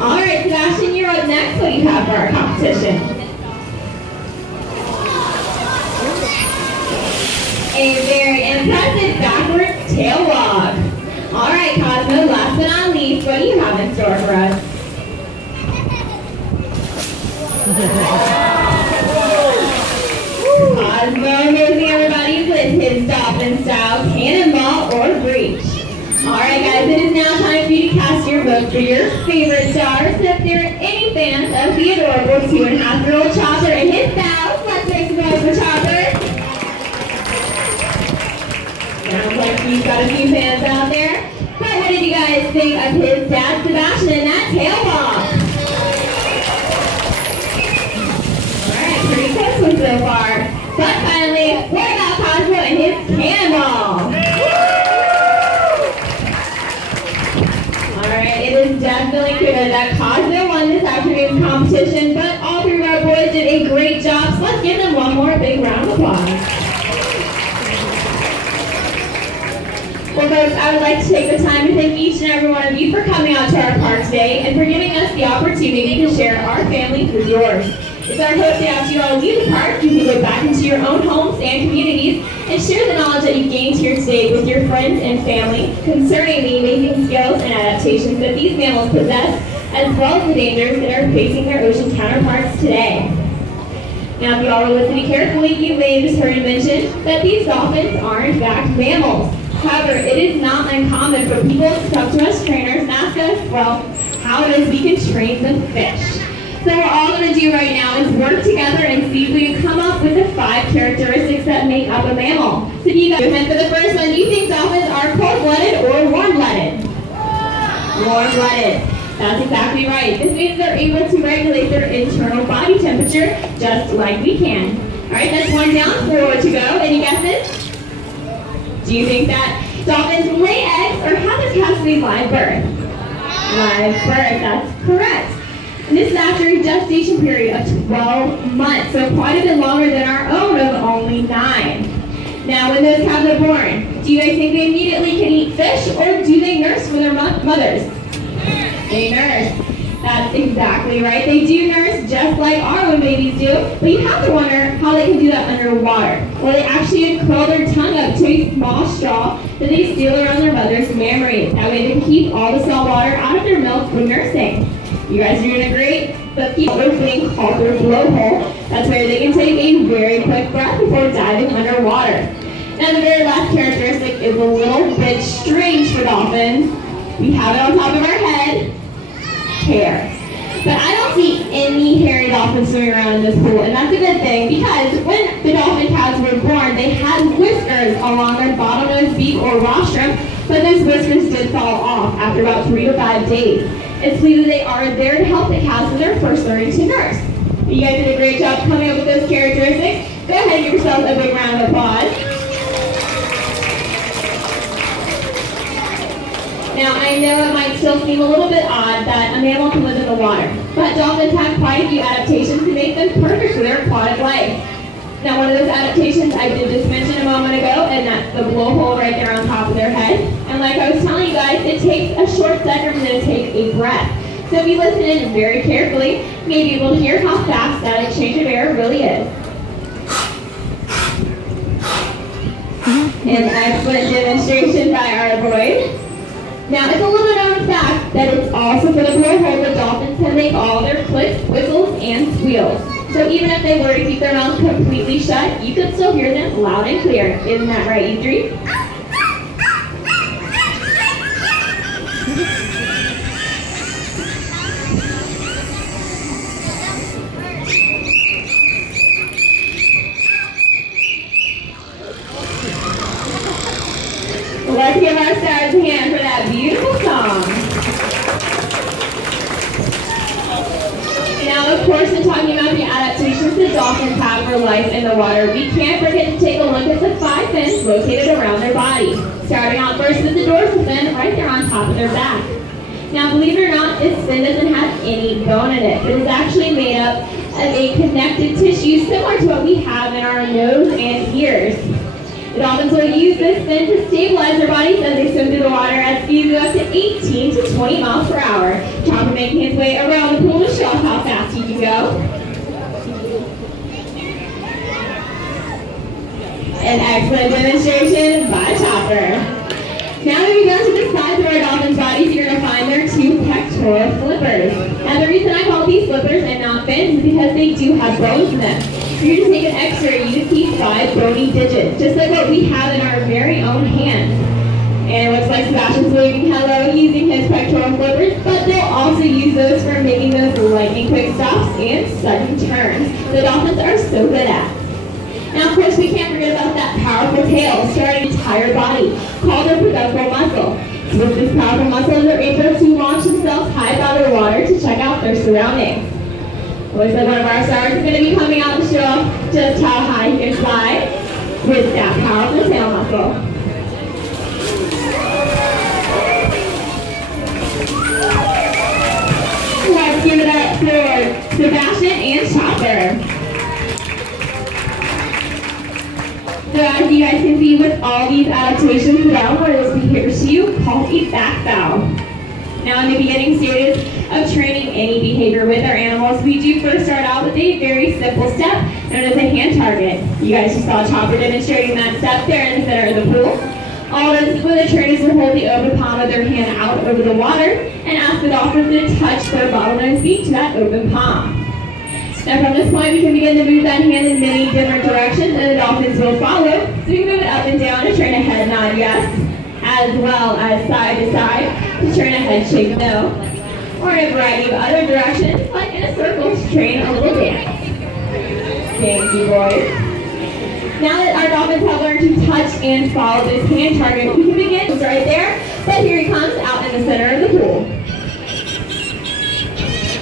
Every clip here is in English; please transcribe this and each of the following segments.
All right, Sebastian, you're up next. What do you have for our competition? A very impressive backward tail walk. All right, Cosmo, last but not least, what do you have in store for us? Cosmo moving everybody with his Dolphin style cannonball or breach. Alright guys, it is now time for you to cast your vote for your favorite stars. If there are any fans of the adorable 2.5-year-old Chopper and his spouse, let's make some noise for Chopper. Sounds like he's got a few fans out there. But what did you guys think of his dad Sebastian and that tail walk? Alright, pretty close one so far. But finally, what about Cosmo and his cannonball? Alright, it is definitely clear that Cosmo won this afternoon's competition, but all three of our boys did a great job, so let's give them one more big round of applause. Well folks, I would like to take the time to thank each and every one of you for coming out to our park today and for giving us the opportunity to share our families with yours. It's our hope that after you all leave the park, you can go back into your own homes and communities and share the knowledge that you've gained here today with your friends and family concerning the amazing skills and adaptations that these mammals possess, as well as the dangers that are facing their ocean counterparts today. Now, if you all were listening carefully, you may have just heard mention that these dolphins are in fact mammals. However, it is not uncommon for people to come to us trainers and ask us, well, how it is we can train the fish. So what we're all going to do right now is work together and see if we can come up with the 5 characteristics that make up a mammal. So you guys, and for the first one, do you think dolphins are cold-blooded or warm-blooded? Warm-blooded. That's exactly right. This means they're able to regulate their internal body temperature just like we can. All right, that's one down, 4 to go. Any guesses? Do you think that dolphins lay eggs or have this capacity live birth? Live birth, that's correct. And this is after a gestation period of 12 months, so quite a bit longer than our own of only 9. Now, when those calves are born, do you guys think they immediately can eat fish, or do they nurse for their mothers? They nurse. That's exactly right. They do nurse just like our own babies do, but you have to wonder how they can do that underwater. Well, they actually curl their tongue up to a small straw that they seal around their mother's mammary. That way they can keep all the salt water out of their milk when nursing. You guys are doing great, but keep opening called their blowhole. That's where they can take a very quick breath before diving underwater. Now the very last characteristic is a little bit strange for dolphins. We have it on top of our head, hair. But I don't see any hairy dolphins swimming around in this pool, and that's a good thing because when the dolphin calves were born, they had whiskers along their bottlenose beak or rostrum, but those whiskers did fall off after about 3 to 5 days. It's believed that they are there to help the calves when they're first learning to nurse. You guys did a great job coming up with those characteristics. Go ahead and give yourselves a big round of applause. Now, I know it might still seem a little bit odd that a mammal can live in the water, but dolphins have quite a few adaptations to make them perfect for their aquatic life. Now, one of those adaptations I did just mention a moment ago, and that's the blowhole right there on top of their head. And like I was telling you guys, it takes a short second for them to take a breath. So if you listen in very carefully, you may be able to hear how fast that exchange of air really is. An excellent demonstration by our boys. Now, it's a little known fact that it's also for the blowhole that dolphins can make all their clicks, whistles, and squeals. So even if they were to keep their mouths completely shut, you could still hear them loud and clear. Isn't that right, you three? Let's give our stars a hand for that beautiful song. Now, of course, in talking about the adaptations that dolphins have for life in the water, we can't forget to take a look at the 5 fins located around their body. Starting out first with the dorsal fin, right there on top of their back. Now, believe it or not, this fin doesn't have any bone in it, but it's actually made up of a connective tissue similar to what we have in our nose and ears. The dolphins will use this fin to stabilize their bodies as they swim through the water at speeds of up to 18 to 20 miles per hour. Dolphin making his way around the pool to show off how fast he can go. An excellent demonstration by Chopper. Now moving down to the sides of our dolphin's bodies, you're going to find their two pectoral flippers. Now the reason I call these flippers and not fins is because they do have bones in them. So you're going to take an X-ray, you can see 5 bony digits, just like what we have in our very own hands. And it looks like Sebastian's waving hello using his pectoral flippers, but they'll also use those for making those lightning quick stops and sudden turns the dolphins are so good at. Now, of course, we can't forget about that powerful tail starting the entire body, called their pudendal muscle. So with this powerful muscle, they're able to launch themselves high out of the water to check out their surroundings. Looks like one of our stars is going to be coming out to show off just how high he can fly with that powerful tail muscle. Let's give it up for Sebastian and Chopper. So as you guys can see, with all these adaptations, the downward behaviors you called a back bow. Now in the beginning stages of training any behavior with our animals, we do first start out with a very simple step known as a hand target. You guys just saw Chopper demonstrating that step there in the center of the pool. All this is when the trainers will hold the open palm of their hand out over the water and ask the dolphins to touch their bottlenose beak to that open palm. Now from this point, we can begin to move that hand in many different directions and the dolphins will follow. So we can move it up and down to train a head nod yes, as well as side to side to train a head shake no, or in a variety of other directions, like in a circle to train a little dance. Thank you, boys. Now that our dolphins have learned to touch and follow this hand target, we can begin. It's right there, but here he comes out in the center of the pool.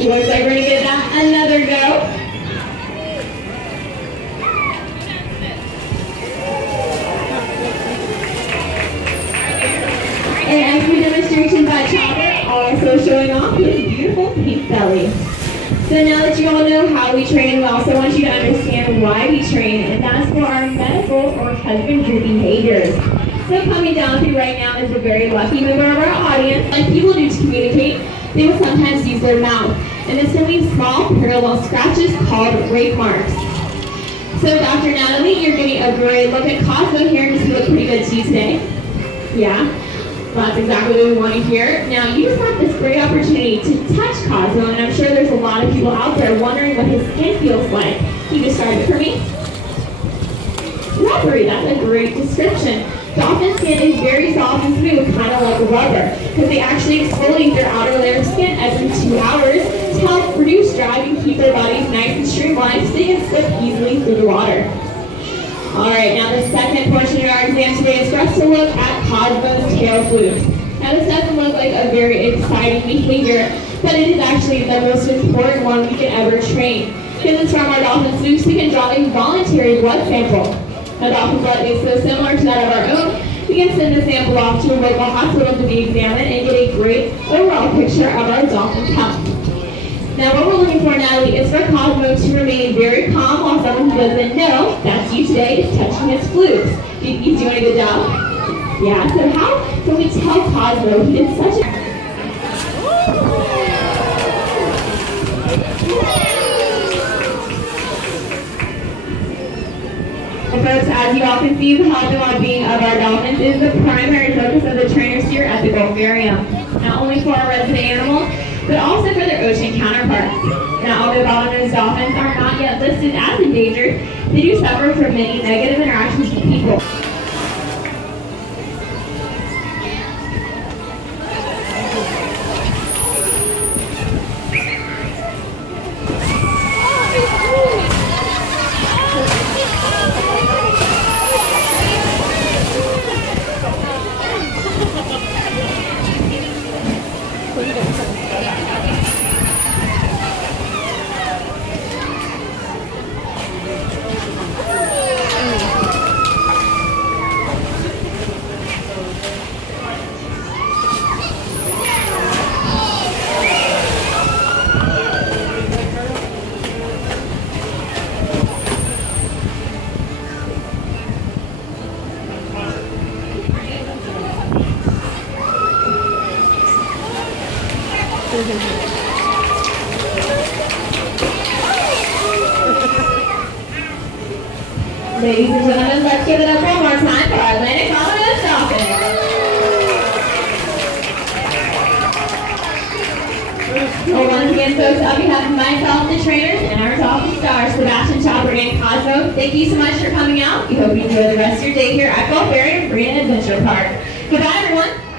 Looks like we're going to give that another go. An excellent demonstration by Chopper, also showing off his beautiful pink belly. So now that you all know how we train, we also want you to understand why we train, and that's for our medical or husbandry behaviors. So coming down through right now is a very lucky member of our audience. Like people do to communicate, they will sometimes use their mouth, and this can leave small parallel scratches called rake marks. So Dr. Natalie, you're getting a great look at Cosmo here, and you look pretty good to you today. Yeah, well, that's exactly what we want to hear. Now you just have this great opportunity to touch Cosmo, and I'm sure there's a lot of people out there wondering what his skin feels like. Can you describe it for me? Rubbery, that's a great description. Dolphin skin is very soft and smooth, kind of like rubber, because they actually exfoliate their outer layer of skin every 2 hours to help reduce drag and keep their bodies nice and streamlined so they can slip easily through the water. Alright, now the second portion of our exam today is for us to look at Cosmo's tail flukes. Now this doesn't look like a very exciting behavior, but it is actually the most important one we can ever train. Because it's from our dolphin flukes, we can draw a voluntary blood sample. Now dolphin blood is so similar to that of our own, we can send the sample off to a local hospital to be examined and get a great overall picture of our dolphin's health. Now what we're looking for, Natalie, is for Cosmo to remain very calm while someone who doesn't know, that's you today, is touching his flukes. He's doing a good job? Yeah, so how can we tell Cosmo he did such a... Well, folks, as you all can see, the health and well-being of our dolphins is the primary focus of the trainers here at the Gulfarium. Not only for our resident animals, but also for their ocean counterparts. Now, although bottlenose dolphins are not yet listed as endangered, they do suffer from many negative interactions with people. Ladies and gentlemen, let's give it up one more time for our Atlantic Colorado Dolphin. Well, once again, folks, on behalf of myself, the trainers, and our Dolphin stars, Sebastian, Chopper, and Cosmo, thank you so much for coming out. We hope you enjoy the rest of your day here at Gulfarium Marine and Adventure Park. Goodbye, everyone.